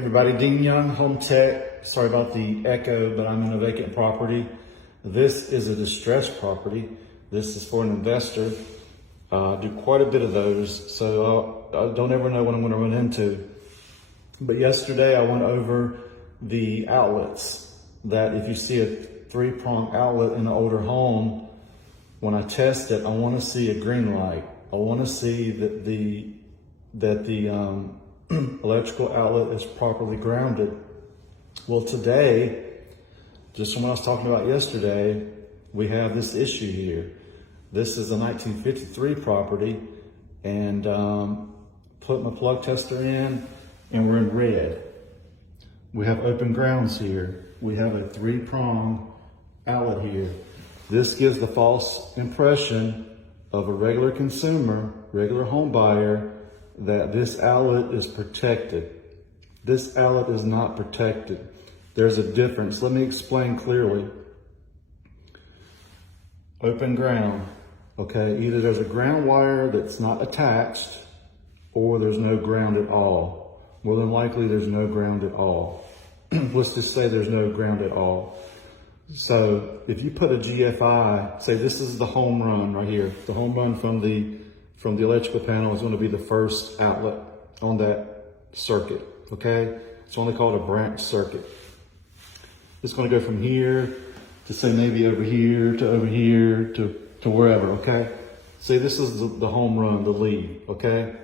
Everybody, Dean Young, Home Tech. Sorry about the echo, but I'm in a vacant property. This is a distressed property. This is for an investor. I do quite a bit of those, so I don't ever know what I'm going to run into. But yesterday I went over the outlets that if you see a 3-prong outlet in an older home, when I test it, I want to see a green light. I want to see that the electrical outlet is properly grounded. Well, today, just from what I was talking about yesterday, we have this issue here. This is a 1953 property, and put my plug tester in, and we're in red. We have open grounds here. We have a 3-prong outlet here. This gives the false impression of a regular consumer, regular home buyer, that this outlet is protected. This outlet is not protected. There's a difference. Let me explain clearly. Open ground, okay? Either there's a ground wire that's not attached, or there's no ground at all. More than likely, there's no ground at all. Let's just say there's no ground at all. So if you put a GFI, say this is the home run right here. The home run from the electrical panel is going to be the first outlet on that circuit, okay? It's only called a branch circuit. It's going to go from here to say maybe over here to wherever, okay? See, this is the home run, the lead, okay?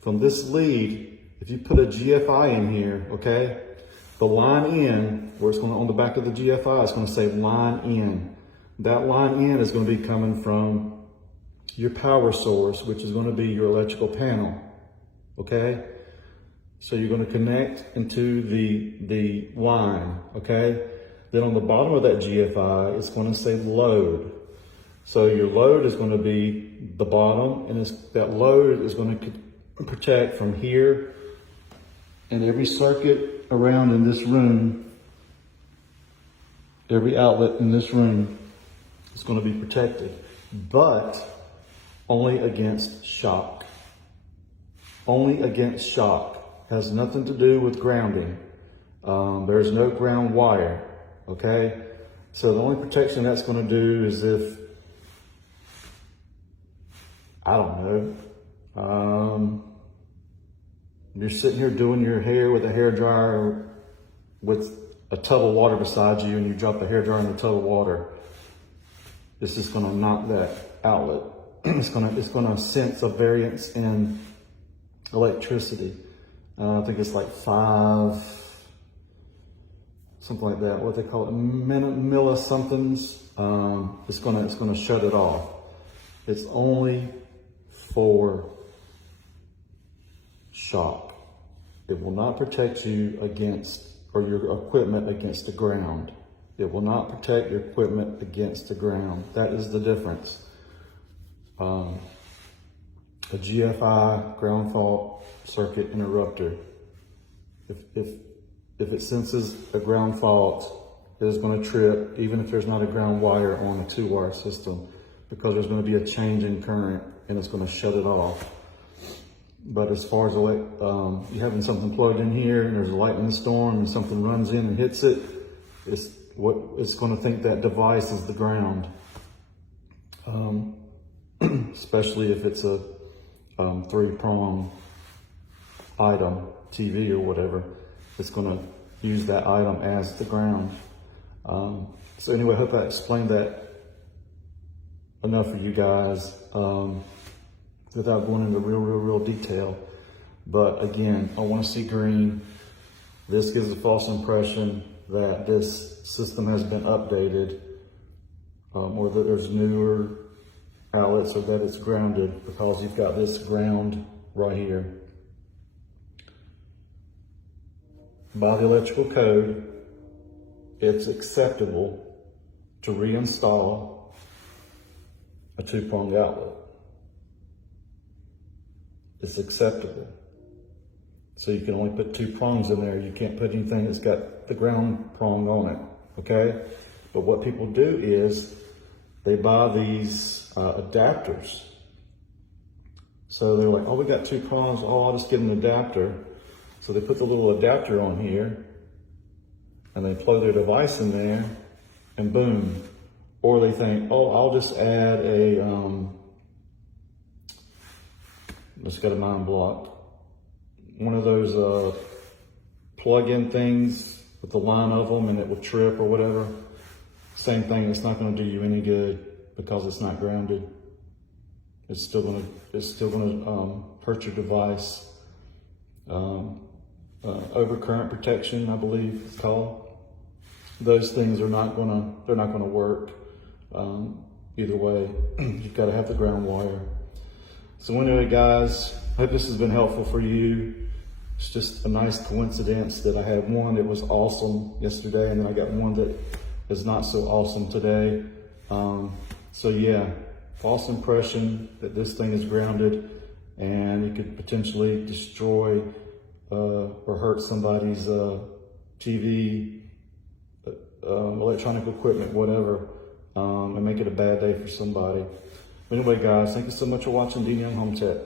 From this lead, if you put a GFI in here, okay, the line in, where it's going to, on the back of the GFI, it's going to say line in. That line in is going to be coming from your power source, which is going to be your electrical panel, okay? So you're going to connect into the line, okay? Then on the bottom of that GFI, it's going to say load. So your load is going to be the bottom, and that load is going to protect from here, and every circuit around in this room, every outlet in this room is going to be protected, but only against shock. Only against shock. Has nothing to do with grounding. There's no ground wire, okay? So the only protection that's going to do is if, I don't know, you're sitting here doing your hair with a hairdryer with a tub of water beside you, and you drop the hairdryer in the tub of water. This is going to knock that outlet. It's going to sense a variance in electricity. I think it's like 5, something like that. What they call it, millisomethings. It's going to shut it off. It's only for shock. It will not protect you against, or your equipment against the ground. It will not protect your equipment against the ground. That is the difference. A GFI, ground fault circuit interrupter. If it senses a ground fault, it is going to trip, even if there's not a ground wire on a 2-wire system, because there's going to be a change in current, and it's going to shut it off. But as far as you having something plugged in here, and there's a lightning storm, and something runs in and hits it, it's going to think that device is the ground. Especially if it's a 3-prong item, TV or whatever, it's going to use that item as the ground. So anyway, I hope I explained that enough for you guys without going into real detail. But again, I want to see green. This gives a false impression that this system has been updated, or that there's newer outlets, or that it's grounded, because you've got this ground right here. By the electrical code, it's acceptable to reinstall a 2-prong outlet. It's acceptable. So you can only put 2 prongs in there. You can't put anything that's got the ground prong on it, okay? But what people do is they buy these adapters. So they're like, oh, we got 2 prongs. Oh, I'll just get an adapter. So they put the little adapter on here and they plug their device in there and boom. Or they think, oh, I'll just add a, let's get a mind blocked. One of those plug-in things with the line of them and it will trip or whatever. Same thing, it's not gonna do you any good because it's not grounded. It's still gonna hurt your device. Overcurrent protection, I believe it's called. Those things are they're not gonna work. Either way, you've got to have the ground wire. So anyway, guys, hope this has been helpful for you. It's just a nice coincidence that I had one that was awesome yesterday, and then I got one that is not so awesome today. So yeah, false impression that this thing is grounded and it could potentially destroy or hurt somebody's TV, electronic equipment, whatever, and make it a bad day for somebody. Anyway, guys, thank you so much for watching D Young Home Tech.